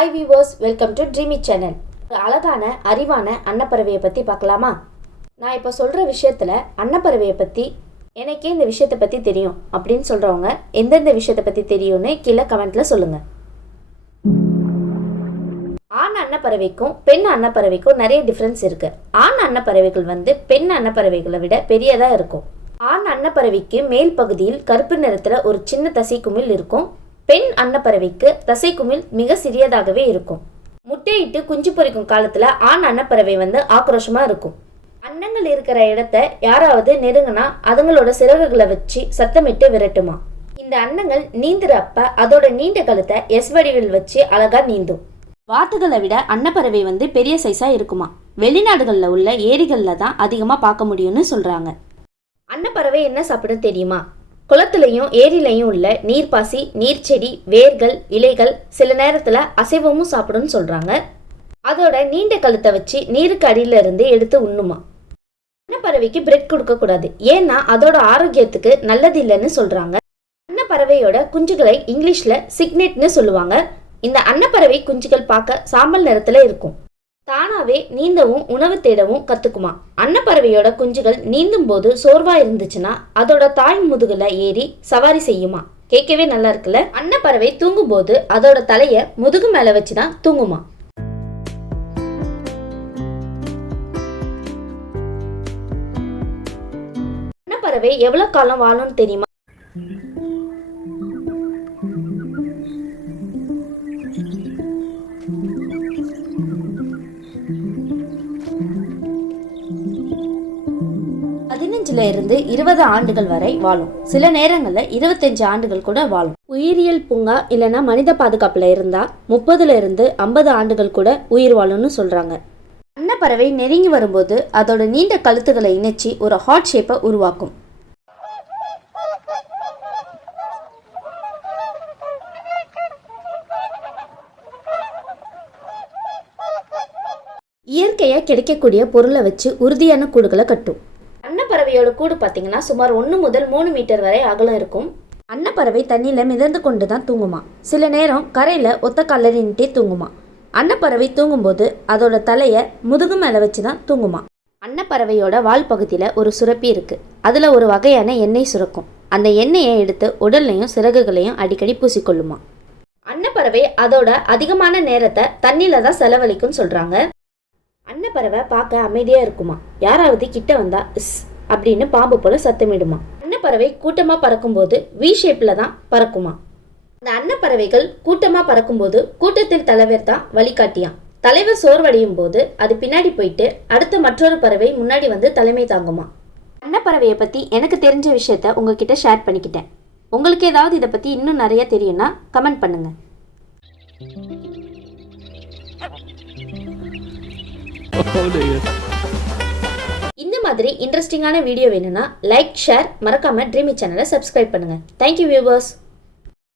Hi viewers, welcome to Dreame channel. ஒரு அழகான அறிவான அன்னப்பறவையை பற்றி பார்க்கலாமா? நான் இப்போ சொல்கிற விஷயத்தில் அன்னப்பறவையை பற்றி எனக்கே இந்த விஷயத்தை பற்றி தெரியும் அப்படின்னு சொல்கிறவங்க எந்தெந்த விஷயத்தை பற்றி தெரியும்னு கீழே கமெண்ட்டில் சொல்லுங்கள். ஆண் அன்னப்பறவைக்கும் பெண் அன்னப்பறவைக்கும் நிறைய டிஃப்ரென்ஸ் இருக்குது. ஆண் அன்னப்பறவைகள் பெண் அன்னப்பறவைகளை விட பெரியதாக இருக்கும். ஆண் அன்னப்பறவைக்கு மேல் பகுதியில் கருப்பு நிறத்தில் ஒரு சின்ன தசைக்குமிழ் இருக்கும். பெண் அன்னப்பறவைக்கு தசைக்குமிழ் மிக சிறியதாகவே இருக்கும். முட்டையிட்டு குஞ்சு பொரிக்கும் காலத்தில் ஆண் அன்னப்பறவை ஆக்ரோஷமாக இருக்கும். அன்னங்கள் இருக்கிற இடத்த யாராவது நெருங்கினா அதுங்களோட சிறகுகளை வச்சு சத்தமிட்டு விரட்டுமா. இந்த அன்னங்கள் நீந்துறப்ப அதோட நீண்ட கழுத்தை எஸ் வடிவில் வச்சு அழகா நீந்தும். வாத்துகளை விட அன்னப்பறவை பெரிய சைஸாக இருக்குமா. வெளிநாடுகளில் உள்ள ஏரிகளில் தான் அதிகமாக பார்க்க முடியும்னு சொல்கிறாங்க. அன்னப்பறவை என்ன சாப்பிடும் தெரியுமா? குளத்துலையும் ஏரியிலையும் உள்ள நீர்ப்பாசி, நீர்ச்செடி, வேர்கள், இலைகள், சில நேரத்தில் அசைவமும் சாப்பிடும்னு சொல்கிறாங்க. அதோட நீண்ட கழுத்தை வச்சு நீருக்கு அடியில இருந்து எடுத்து உண்ணுமா. அன்னப்பறவைக்கு பிரெட் கொடுக்கக்கூடாது, ஏன்னா அதோட ஆரோக்கியத்துக்கு நல்லது இல்லைன்னு சொல்கிறாங்க. அன்னப்பறவையோட குஞ்சுகளை இங்கிலீஷில் சிக்னெட்னு சொல்லுவாங்க. இந்த அன்னப்பறவை குஞ்சுகள் பார்க்க சாம்பல் நிறத்தில் இருக்கும். தானாவே நீந்தவும் உணவு தேடவும் கத்துக்குமா. அன்னப்பறவையோட குஞ்சுகள் நீந்தும் போது சோர்வா இருந்துச்சுன்னா அதோட தாய் முதுகுல ஏறி சவாரி செய்யுமா. கேட்கவே நல்லா இருக்குல்ல? அன்னப்பறவை தூங்கும் போது அதோட தலைய முதுகு மேல வச்சுதான் தூங்குமா. அன்னப்பறவை எவ்வளவு காலம் வாழும்னு தெரியுமா? இருந்து 20 ஆண்டுகள் வரை வாழும். சில நேரங்களில் 25 ஆண்டுகள் கூட வாழும். உயிரியல் பூங்கா இல்லைன்னா மனித பாதுகாப்புல இருந்தா 30 இருந்து 50 ஆண்டுகள் கூட உயிர் வாழும்னு சொல்றாங்க. அன்னப்பறவை நெருங்கி வரும்போது அதோட நீண்ட கழுத்துக்களை இணைச்சி ஒரு ஹார்ட் ஷேப்பை உருவாக்கும். இயற்கையா கிடைக்கக்கூடிய பொருளை வச்சு உறுதியான கூடுகளை கட்டும். அன்னப்பறவையோட கூடு பார்த்தீங்கன்னா சுமார் 1 முதல் 3 மீட்டர் வரை அகலம் இருக்கும். அன்னப்பறவை தண்ணியில் மிதந்து கொண்டு தான் தூங்குமா. சில நேரம் கரையில் ஒத்த காலில் நின்றுட்டே தூங்குமா. அன்னப்பறவை தூங்கும்போது அதோட தலையை முதுகு மேலே வச்சு தான் தூங்குமா. அன்னப்பறவையோட வால் பகுதியில் ஒரு சுரப்பி இருக்குது. அதில் ஒரு வகையான எண்ணெய் சுரக்கும். அந்த எண்ணெயை எடுத்து உடல்லையும் சிறகுகளையும் அடிக்கடி பூசிக்கொள்ளுமா. அன்னப்பறவை அதோட அதிகமான நேரத்தை தண்ணியில் தான் செலவழிக்கும்னு சொல்கிறாங்க. அன்னப்பறவை பார்க்க அமைதியாக இருக்குமா. யாராவது கிட்ட வந்தா இஸ் அப்படின்னு பாம்பு போல சத்தமிடுமா. அன்னப்பறவை கூட்டமாக பறக்கும்போது வி ஷேப்பில் தான் பறக்குமா. அந்த அன்னப்பறவைகள் கூட்டமாக பறக்கும்போது கூட்டத்தில் தலைவர் தான் வழிகாட்டியாம். தலைவர் சோர்வடையும் போது அது பின்னாடி போயிட்டு அடுத்த மற்றொரு பறவை முன்னாடி தலைமை தாங்குமா. அன்னப்பறவையை பற்றி எனக்கு தெரிஞ்ச விஷயத்த உங்ககிட்ட ஷேர் பண்ணிக்கிட்டேன். உங்களுக்கு ஏதாவது இதை பற்றி இன்னும் நிறைய தெரியும்னா கமெண்ட் பண்ணுங்கள். இந்த மாதிரி இன்ட்ரெஸ்டிங்கான வீடியோ வேணும்னா லைக், ஷேர், மறக்காம ட்ரீமி சேனலை சப்ஸ்கிரைப் பண்ணுங்க. Thank you viewers.